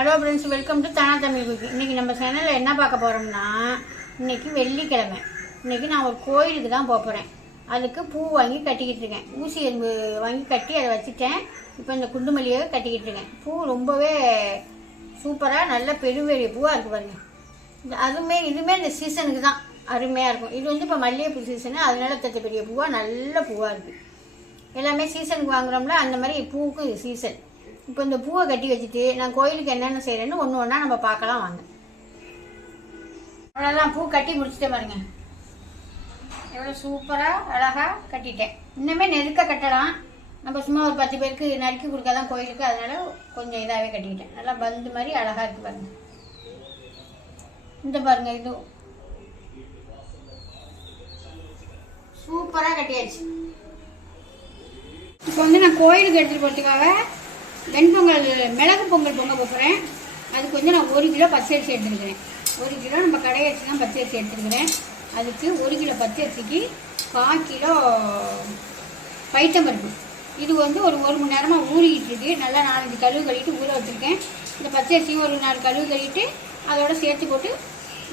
Hello friends, welcome to தானா Tamil cooking. இன்றைக்கி நம்ம சேனலில் என்ன பார்க்க போகிறோம்னா, இன்றைக்கி வெள்ளிக்கிழமை. இன்றைக்கி நான் ஒரு கோயிலுக்கு தான் போகிறேன். அதுக்கு பூ வாங்கி கட்டிக்கிட்டு இருக்கேன். ஊசி எறும்பு வாங்கி கட்டி அதை வச்சுட்டேன். இப்போ இந்த குண்டுமல்லியை கட்டிக்கிட்டு இருக்கேன். பூ ரொம்பவே சூப்பராக நல்ல பெரிய பூவாக இருக்குது பாருங்கள். இதுவுமே இந்த சீசனுக்கு தான் அருமையாக இருக்கும். இது வந்து இப்போ மல்லிகைப்பூ சீசனு, அதனால தட்ட பெரிய பூவாக நல்ல பூவாக இருக்குது. எல்லாமே சீசனுக்கு வாங்குகிறோம்ல, அந்த மாதிரி பூவுக்கும் இது சீசன். இப்போ இந்த பூவை கட்டி வச்சுட்டு நான் கோயிலுக்கு என்னென்ன செய்கிறேன்னு ஒன்று ஒன்றா நம்ம பார்க்கலாம் வாங்க. அவ்வளோதான், பூ கட்டி முடிச்சுட்டேன் பாருங்க. எவ்வளோ சூப்பராக அழகாக கட்டிட்டேன். இன்னுமே நெருக்க கட்டலாம். நம்ம சும்மா ஒரு 10 பேருக்கு நறுக்கி கொடுக்காதான் கோயிலுக்கு, அதனால கொஞ்சம் இதாகவே கட்டிக்கிட்டேன். நல்லா பந்து மாதிரி அழகாக இருக்குது பாருங்க. இந்த பாருங்க, இது சூப்பராக கட்டியாச்சு. இப்போ வந்து நான் கோயிலுக்கு எடுத்துகிட்டு போகிறதுக்காக வெண்பொங்கல் மிளகு பொங்கல் பொங்க போகிறேன். அதுக்கு வந்து நான் 1 கிலோ பச்சரிசி எடுத்துருக்கிறேன். 1 கிலோ நம்ம கடையரிசி தான் பச்சரிசி எடுத்துருக்கிறேன். அதுக்கு 1 கிலோ பச்சரிசிக்கு 1/4 கிலோ பைத்தம்பருப்பு. இது வந்து ஒரு மணி நேரமாக ஊறிக்கிட்டு இருக்கு. நல்லா 4-5 கழுவு கழுவிட்டு ஊற வச்சுருக்கேன். இந்த பச்சரிசியும் ஒரு 4 கழுவு கழுவிட்டு அதோட சேர்த்து போட்டு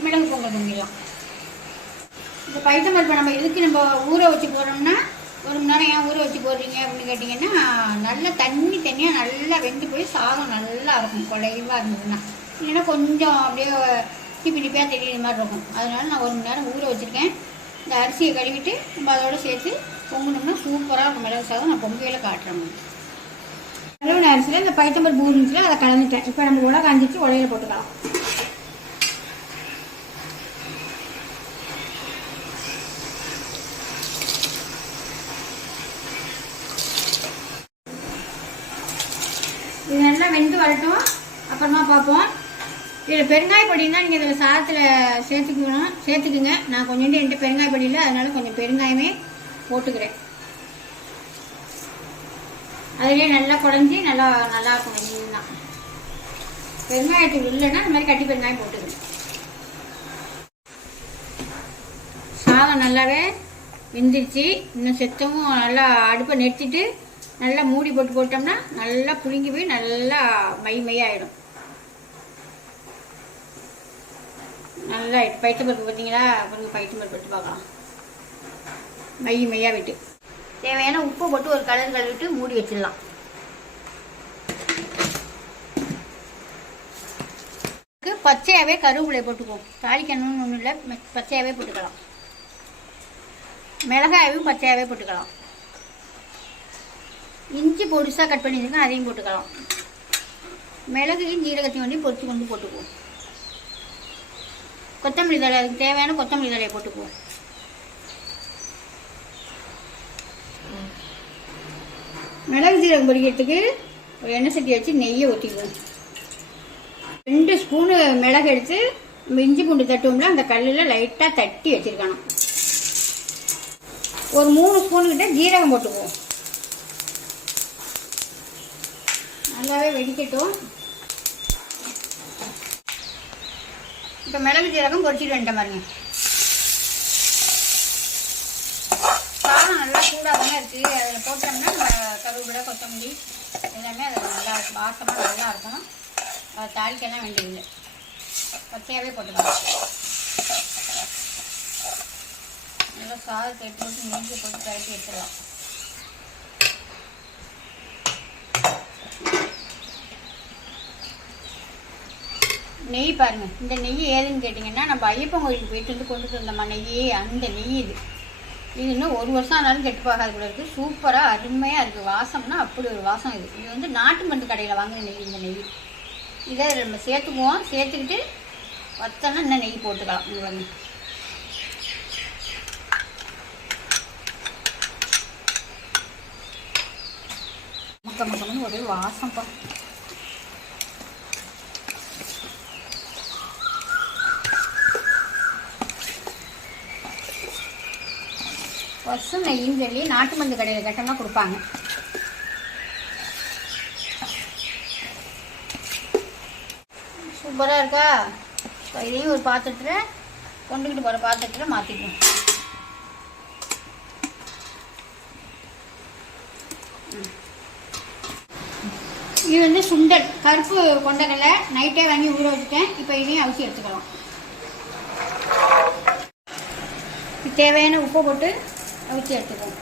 மிளகு பொங்கல் பொங்கிடலாம். இந்த பைத்தம்பருப்பை நம்ம ஊற வச்சு போடுறோம்னா, 1 மணி நேரம் ஏன் ஊற வச்சு போடுறீங்க அப்படின்னு கேட்டிங்கன்னா, நல்லா தண்ணியாக நல்லா வெந்து போய் சாதம் நல்லா இருக்கும். குலைவாக இருந்ததுன்னா, இல்லைன்னா கொஞ்சம் அப்படியே டிப்பியாக தெரியுற மாதிரி இருக்கும். அதனால நான் 1 மணி நேரம் ஊற வச்சுருக்கேன். இந்த அரிசியை கழுவிட்டு நம்ம அதோடு சேர்த்து பொங்கணும்னா சூப்பராக இருக்கும் மிளகு சாதம். நான் பொங்கையில் காட்டுறேன். கழுவின அரிசியில் இந்த பைத்தம்பருப்பு ஊறிஞ்சில் அதை கலந்துட்டேன். இப்போ நம்ம உலக காஞ்சிச்சு உலையில போட்டுக்கலாம். இது நல்லா வெந்து வரட்டும், அப்புறமா பார்ப்போம். இதில் பெருங்காய பொடினா நீங்கள் இதில் சாதத்தில் சேர்த்துக்குங்க. நான் கொஞ்சோண்டு என்கிட்ட பெருங்காய பொடி இல்லை, அதனால கொஞ்சம் பெருங்காயமே போட்டுக்கிறேன். அதுலேயே நல்லா குழஞ்சி நல்லா இருக்கும். வெந்தீங்கன்னா பெருங்காயத்தூள் இல்லைன்னா இந்த மாதிரி கட்டி பெருங்காயம் போட்டுக்கிறேன். சாதம் நல்லாவே வெந்துருச்சு. இன்னும் செத்தமும் நல்லா அடுப்பை நிறுத்திட்டு நல்லா மூடி போட்டோம்னா நல்லா புளிங்கி போய் நல்லா மையாயிடும். நல்லா பைத்தம்பருப்பு பார்த்தீங்களா? அப்புறம் பைத்தம்பருப்பு எடுத்து பார்க்கலாம். மையாக விட்டு தேவையான உப்பு போட்டு ஒரு கழுவிட்டு மூடி வச்சிடலாம். பச்சையாகவே கருவேப்பிலை போட்டுக்குவோம். தாளிக்கணும்னு ஒன்றும் இல்லை, பச்சையாகவே போட்டுக்கலாம். மிளகாயும் பச்சையாகவே போட்டுக்கலாம். இஞ்சி பொடிசாக கட் பண்ணியிருக்கேன், அதையும் போட்டுக்கலாம். மிளகையும் ஜீரகத்தையும் வந்து பொரிச்சு கொண்டு போட்டுக்குவோம். கொத்தமல்லி தழை, அதுக்கு தேவையான கொத்தமல்லி தழையை போட்டுக்குவோம். மிளகு ஜீரகம் பொரிக்கிறதுக்கு ஒரு எண்ணெய் சட்டி வச்சு நெய்யை ஊற்றிக்குவோம். 2 ஸ்பூனு மிளகு எடுத்து நம்ம இஞ்சி பூண்டு தட்டுவோம்ல, அந்த கல்லில் லைட்டாக தட்டி வச்சுருக்கணும். ஒரு 3 ஸ்பூனுக்கிட்ட ஜீரகம் போட்டுக்குவோம். நல்லாவே வெடிக்கட்டும். இப்போ மிளகு ஜீரகம் பொரிச்சிட்டு வந்துட்டேன் பாருங்க. சாதம் நல்லா சூடாக தானே இருக்குது. அதில் போட்டோம்னா கருவேப்பிலை கொத்தமல்லி எல்லாமே அதில் நல்லா வாசமாக நல்லா இருக்கும். அதை தாளிக்கலாம் வேண்டியதில்லை, பச்சையாகவே போட்டுக்கலாம். நல்லா சாதத்தை எடுத்து போட்டு நெய்யை போட்டு கழட்டி எடுத்துடலாம். நெய் பாருங்கள். இந்த நெய் ஏதுன்னு கேட்டிங்கன்னா, நம்ம ஐயப்பன் கோயிலுக்கு போயிட்டு வந்து கொண்டுட்டு வந்தோம்மா நெய், அந்த நெய் இது இன்னும் 1 வருஷம் ஆனாலும் கெட்டு போகாது கூட இருக்குது. சூப்பராக அருமையாக இருக்குது. வாசம்னா அப்படி ஒரு வாசம். இது வந்து நாட்டு மருந்து கடையில் வாங்குற நெய். இந்த நெய் இதை நம்ம சேர்த்துக்குவோம். சேர்த்துக்கிட்டு வத்தோன்னா இன்னும் நெய் போட்டுக்கலாம். இது வந்து மக்கம்னு ஒரே வாசம்ப்பா. வருஷம் நெய்ன்னு சொல்லி நாட்டு மருந்து கடையில் கட்டமாக கொடுப்பாங்க. சூப்பராக இருக்கா? இதையும் ஒரு பாத்திரத்தில் கொண்டுக்கிட்டு போகிற பாத்திரத்தில் மாற்றிக்குவோம். இது வந்து சுண்டல் கருப்பு கொண்டக்கடலை நைட்டே வாங்கி ஊற வச்சுட்டேன். இப்போ இதையும் அவிச்சு எடுத்துக்கலாம். தேவையான உப்பை போட்டு அவிச்சு எடுத்துக்குவோம்.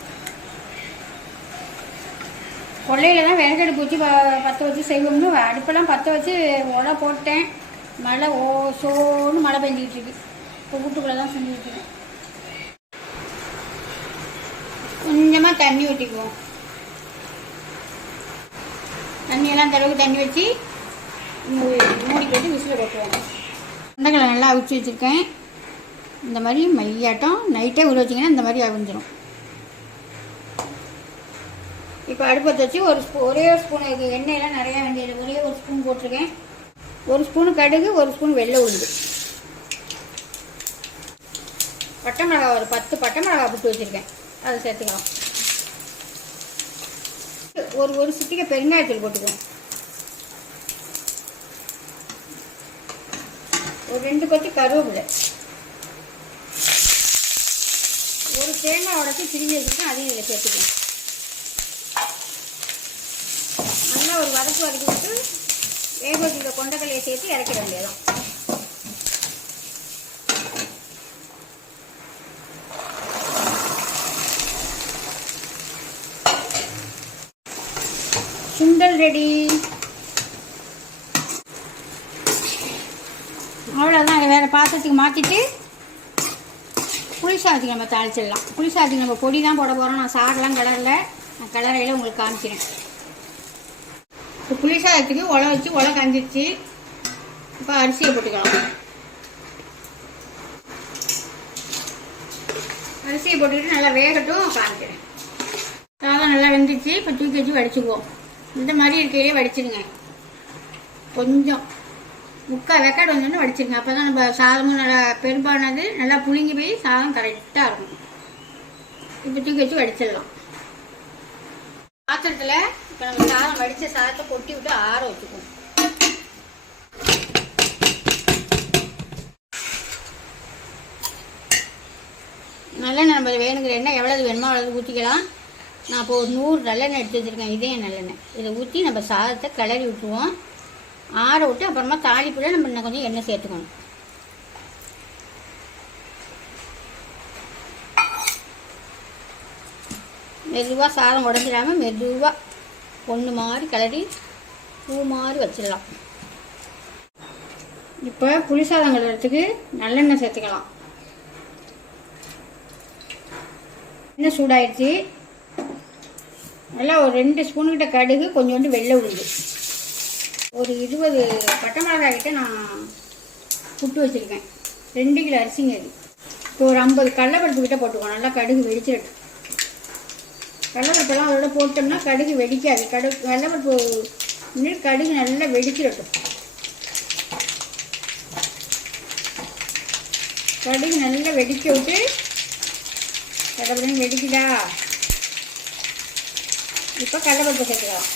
கொள்ளையில் தான் விறகடுப்பு வச்சு பற்ற வச்சு செய்வோம்னு அடுப்பெல்லாம் பற்ற வச்சு உலை போட்டேன். மழை சோன்னு மழை பெஞ்சிக்கிட்டு இருக்கு. இப்போ வீட்டுக்குள்ளே தான் செஞ்சுக்கிட்டு இருக்கேன். கொஞ்சமாக தண்ணி ஊற்றிக்குவோம். தண்ணியெல்லாம் தடவுக்கு தண்ணி வச்சு மூடி போட்டு விசில் போட்டுருவோம். கொண்டக்கடலை நல்லா அவிச்சு வச்சுருக்கேன். இந்த மாதிரி மையாட்டம் நைட்டே ஊற வச்சிங்கன்னா இந்த மாதிரி அவிஞ்சிடும். இப்போ அடுப்பத்தை வச்சு ஒரே ஒரு ஸ்பூன் எண்ணெயெல்லாம் நிறையா வேண்டியது ஒரே ஒரு ஸ்பூன் போட்டிருக்கேன். ஒரு ஸ்பூனு கடுகு, ஒரு ஸ்பூன் வெள்ளை உளுந்து, பட்டை மிளகா ஒரு 10 பட்டை மிளகா போட்டு வச்சுருக்கேன். அதை சேர்த்துக்கலாம். ஒரு சிட்டிகை பெருங்காயத்தூள் போட்டுக்குவோம். ஒரு 2 கொத்து கருவேப்பிலை, ஒரு தேங்காய் உடச்சி திரும்பி வச்சுருக்கேன். அதையும் இதில் சேர்த்துக்குவோம். நல்லா ஒரு வதக்கி விட்டு வேக வச்சுருக்க கொண்டக்கடலையை சேர்த்து இறக்கிட வேண்டியதான். சுண்டல் ரெடி. அவ்வளோதான். அதை வேறு பாத்திரத்துக்கு மாற்றிட்டு புளி சாதத்துக்கு நம்ம தாளிச்சிடலாம். புளி சாதத்துக்கு நம்ம பொடி தான் போட போகிறோம். நான் சாதெல்லாம் நான் கலரையில் உங்களுக்கு காமிக்கிறேன். இப்போ புளி சாதத்துக்கு உலை வச்சு உலை காஞ்சிடுச்சு. இப்போ அரிசியை போட்டுக்கலாம். அரிசியை போட்டுக்கிட்டு நல்லா வேகட்டும் காமிக்கிறேன். சாதம் நல்லா வெந்துச்சு. இப்போ தூக்கி வச்சு வடிச்சுக்குவோம். இந்த மாதிரி இருக்கையிலே வடிச்சிடுங்க. கொஞ்சம் 3/4 வெக்காடு வந்தோன்னு வடிச்சிருங்க. அப்போ தான் நம்ம சாதமும் நல்லா பெரும்பானது நல்லா புளிங்கி போய் சாதம் கரெக்டாக இருக்கும். இப்போ தூக்கி வச்சு வடிச்சிடலாம். பாத்திரத்தில் இப்போ நம்ம சாதம் வடித்த சாதத்தை கொட்டி விட்டு ஆற வச்சுக்குவோம். நல்லெண்ணெய் நம்ம வேணுங்கிற எண்ணெய் எவ்வளவு வேணுமோ அவ்வளவு ஊற்றிக்கலாம். நான் இப்போ ஒரு 100 நல்லெண்ணெய் எடுத்து வச்சுருக்கேன். இதே நல்லெண்ணெய். இதை ஊற்றி நம்ம சாதத்தை கிளறி விட்டுருவோம். ஆற விட்டு அப்புறமா தாளிப்புல நம்ம இன்னும் கொஞ்சம் எண்ணெய் சேர்த்துக்கணும். மெதுவாக சாதம் உடஞ்சிடாமல் மெதுவாக பொண்ணு மாதிரி கிளறி பூ மாதிரி வச்சிடலாம். இப்போ புளி சாதம் கலறதுக்கு நல்லெண்ணெய் சேர்த்துக்கலாம். எண்ணெய் சூடாயிடுச்சு. நல்லா ஒரு 2 ஸ்பூனுக்கிட்ட கடுகு, கொஞ்சோண்டு வெள்ளை உளுந்து, ஒரு 20 பட்டை மிளகாய் கிட்ட நான் புட்டு வச்சுருக்கேன். 2 கிலோ அரிசிங்க இது. இப்போ ஒரு 50 கடலைப்பருப்பு கிட்ட போட்டுக்கோம். நல்லா கடுகு வெடிச்சிடட்டும். கடலைப்பருப்பெல்லாம் அதோட போட்டோம்னா கடுகு வெடிக்காது. கடலைப்பருப்பு கடுகு நல்லா வெடிச்சிடட்டும். கடுகு நல்லா வெடிக்க விட்டு கடவுளும் வெடிக்குதா. இப்போ கடலைப்பருப்பு சேர்த்துக்கலாம்.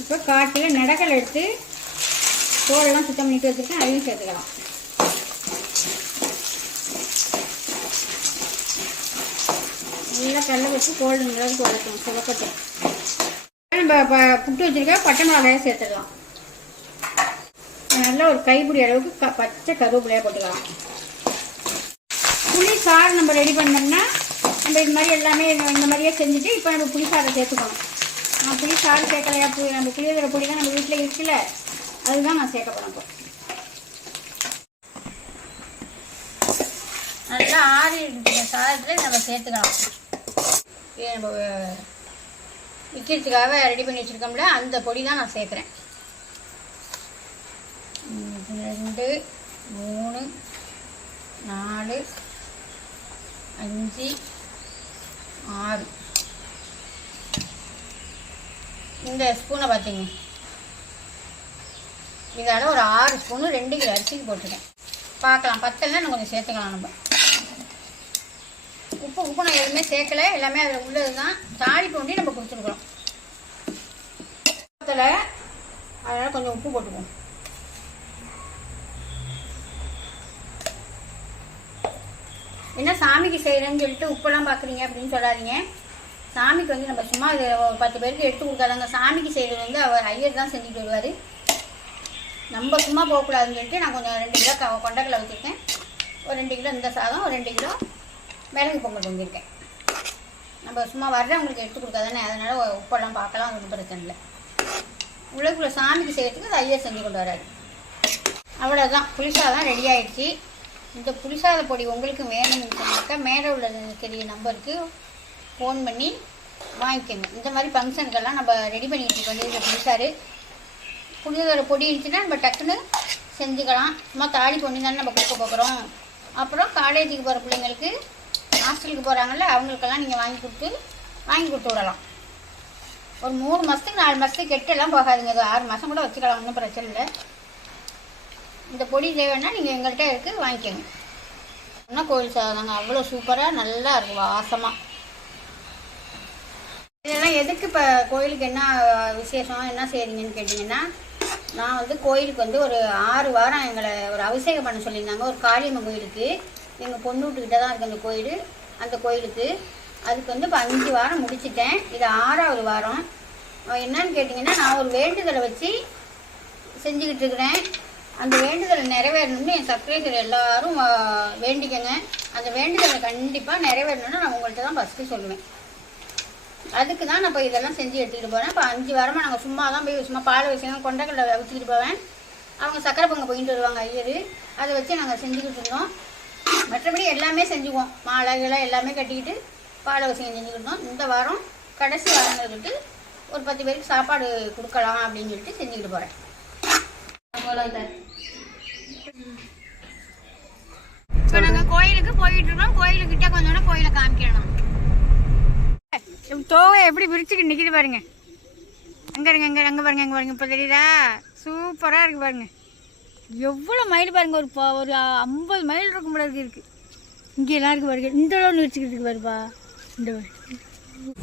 இப்போ காட்டில் நடக்கலை எடுத்து தோலெல்லாம் சுத்தம் பண்ணிட்டு வச்சுருக்கேன். அதையும் சேர்த்துக்கலாம். நல்லா கடலைப்பருப்பு கோல்டு அளவுக்கு வளர்க்கணும். சிவக்கட்டும். நம்ம புட்டு வச்சுருக்க பட்டை மிளகாயை சேர்த்துடலாம். நல்லா ஒரு கைப்பிடி அளவுக்கு பச்சை கருவேப்பிலையாக போட்டுக்கலாம். புளி சாறு நம்ம ரெடி பண்ணோம்னா நம்ம இது மாதிரி எல்லாமே இந்த மாதிரியே செஞ்சுட்டு இப்போ நம்ம புளி சாறை சேர்த்துக்கணும். நான் புளி சாறு சேர்க்கலையா, நம்ம புளியோதரை பொடி தான் நம்ம வீட்டில் இருக்குல்ல, அதுதான் நான் சேர்க்க போகிறேன். இப்போ நல்லா ஆறி சாதத்தில் நம்ம சேர்த்துக்கலாம். நம்ம விற்கிறதுக்காக ரெடி பண்ணி வச்சுருக்கோம்ல, அந்த பொடி தான் நான் சேர்க்குறேன். 2 3 4 5 6 இந்த ஸ்பூனை பார்த்தீங்க. இதோட ஒரு 6 ஸ்பூனு 2 கிலோ அரிசிக்கு போட்டுருக்கேன். பார்க்கலாம் பத்தலைன்னா இன்னும் கொஞ்சம் சேர்த்துக்கலாம். நம்ம உப்பு நான் எதுவுமே சேர்க்கலை, எல்லாமே அதில் உள்ளது தான். தாளிப்பு ஒண்டி நம்ம கொடுத்துருக்குறோம். அதனால் கொஞ்சம் உப்பு போட்டுக்குவோம். என்ன சாமிக்கு செய்கிறேன்னு சொல்லிட்டு உப்பெல்லாம் பார்க்குறீங்க அப்படின்னு சொல்லாதீங்க. சாமிக்கு வந்து நம்ம சும்மா 10 பேருக்கு எடுத்து கொடுக்காதாங்க. சாமிக்கு செய்கிறது வந்து அவர் ஐயர் தான் செஞ்சுட்டு வருவார். நம்ம சும்மா போகக்கூடாதுன்னு சொல்லிட்டு நான் கொஞ்சம் 2 கிலோ கொண்டக்கடலை வச்சுருக்கேன். ஒரு 2 கிலோ இந்த சாதம், ஒரு 2 கிலோ மிளகு பொங்கல் பொங்கியிருக்கேன். நம்ம சும்மா வர்றவங்களுக்கு எடுத்து கொடுக்காதானே, அதனால் உப்பெல்லாம் பார்க்கலாம், ஒன்றும் பிரச்சனை இல்லை. உள்ளக்குள்ள சாமிக்கு செய்கிறதுக்கு அது ஐயர் செஞ்சு கொண்டு வராது. அவ்வளோதான், புளிசாதம் ரெடி ஆகிடுச்சு. இந்த புளிசாத பொடி உங்களுக்கு வேணும்னு சொன்னாக்கா மேலே உள்ள தெரிய நம்பருக்கு ஃபோன் பண்ணி வாங்கிக்கோங்க. இந்த மாதிரி ஃபங்க்ஷனுக்கெல்லாம் நம்ம ரெடி பண்ணிட்டு இருக்கோம். இந்த புளிசாத பொடி இருந்துச்சுன்னா நம்ம டக்குன்னு செஞ்சுக்கலாம். சும்மா தாடி பொண்ணு தானே நம்ம கொடுக்க போகிறோம். அப்புறம் காலேஜுக்கு போகிற பிள்ளைங்களுக்கு, ஹாஸ்டலுக்கு போகிறாங்கல்ல, அவங்களுக்கெல்லாம் நீங்கள் வாங்கி கொடுத்து விடலாம். ஒரு 3 மாதத்துக்கு 4 மாதத்துக்கு கெட்டெல்லாம் போகாதுங்க. அது 6 மாதம் கூட வச்சுக்கலாம், ஒன்றும் பிரச்சனை இல்லை. இந்த பொடி தேவைன்னா நீங்கள் எங்கள்கிட்ட இருக்குது, வாங்கிக்கோங்க. இன்னும் கோயில் சாதம் அவ்வளோ சூப்பராக நல்லா இருக்கும், வாசமாக. இதெல்லாம் எதுக்கு இப்போ கோயிலுக்கு என்ன விசேஷம், என்ன செய்கிறீங்கன்னு கேட்டிங்கன்னா, நான் வந்து கோயிலுக்கு வந்து ஒரு 6 வாரம் எங்களை ஒரு அபிஷேகம் பண்ண சொல்லியிருந்தாங்க. ஒரு காளியம்மன் கோயிலுக்கு, எங்கள் பொண்ணு வீட்டுக்கிட்ட தான் இருக்குது அந்த கோயில். அந்த கோயிலுக்கு அதுக்கு வந்து இப்போ 5 வாரம் முடிச்சிட்டேன். இது 6ஆவது வாரம். என்னன்னு கேட்டிங்கன்னா, நான் ஒரு வேண்டுதலை வச்சு செஞ்சுக்கிட்டு இருக்கிறேன். அந்த வேண்டுதலை நிறைவேறணும்னு என் சப்ஸ்கிரைபர் எல்லோரும் வேண்டிக்கங்க. அந்த வேண்டுதலை கண்டிப்பாக நிறைவேறணும்னு நான் உங்கள்கிட்ட தான் ஃபஸ்ட்டு சொல்லுவேன். அதுக்கு தான் நான் இப்போ இதெல்லாம் செஞ்சு எடுத்துக்கிட்டு போகிறேன். இப்போ 5 வாரமாக நாங்கள் சும்மா தான் போய் சும்மா பால் வச்சுங்க, கொண்டக்கடலை வச்சுக்கிட்டு போவேன். அவங்க சக்கரை பொங்கல் போயிட்டு வருவாங்க ஐயர், அதை வச்சு நாங்கள் செஞ்சுக்கிட்டு இருந்தோம். மற்றபடி எல்லாமே செஞ்சுக்குவோம், மாலைகளை எல்லாமே கட்டிக்கிட்டு பால் வசியம் செஞ்சுக்கிட்டோம். இந்த வாரம் கடைசி வாரம் இருந்துட்டு ஒரு 10 பேருக்கு சாப்பாடு கொடுக்கலாம் அப்படின்னு சொல்லிட்டு செஞ்சுக்கிட்டு போகிறேன். இப்போ நாங்கள் கோயிலுக்கு போயிட்டு இருக்கோம். கோயிலுக்கிட்ட கொஞ்சம் கோயிலை காமிக்கணும். தோவை எப்படி விரிச்சுக்கிட்டு நிற்கிது பாருங்க. அங்கே இருங்க, அங்கே பாருங்க, அங்கே பாருங்க. இப்போ தெரியுதா? சூப்பராக இருக்குது பாருங்க. எவ்வளோ மைல் பாருங்க, ஒரு 50 மைல் இருக்கும் போல இருக்குது. இங்கே எல்லாம் இருக்குது பாருங்க. இந்த அளவு விரிச்சுக்கிட்டு பாருப்பா. இந்த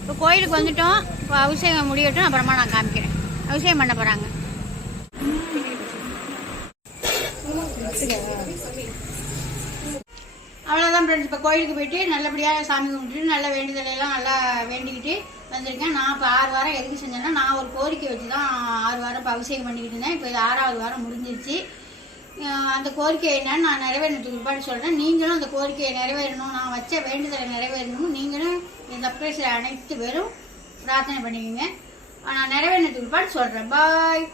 இப்போ கோயிலுக்கு வந்துட்டோம். இப்போ அபிஷேகம் முடியட்டும், அப்புறமா நான் காமிக்கிறேன். அபிஷேகம் பண்ண போகிறாங்க. அவ்வளோதான் ஃப்ரெண்ட்ஸ். இப்போ கோயிலுக்கு போயிட்டு நல்லபடியாக சாமி கும்பிட்டுட்டு நல்ல வேண்டுதலையெல்லாம் நல்லா வேண்டிக்கிட்டு வந்திருக்கேன். நான் இப்போ 6 வாரம் எதுக்கு செஞ்சேன்னா, நான் ஒரு கோரிக்கை வச்சு தான் 6 வாரம் இப்போ அபிஷேகம் பண்ணிக்கிட்டு இருந்தேன். இப்போ இது 6ஆவது வாரம் முடிஞ்சிருச்சு. அந்த கோரிக்கை என்னன்னு நான் நிறைவேறதுக்கு பிற்பாடு சொல்கிறேன். நீங்களும் அந்த கோரிக்கையை நிறைவேறணும், நான் வச்ச வேண்டுதலை நிறைவேறணும், நீங்களும் என் சப்ஸ்கிரைபர் அனைத்து பேரும் பிரார்த்தனை பண்ணிக்கோங்க. நான் நிறைவேறதுக்கு பிற்பாடு சொல்கிறேன். பாய்.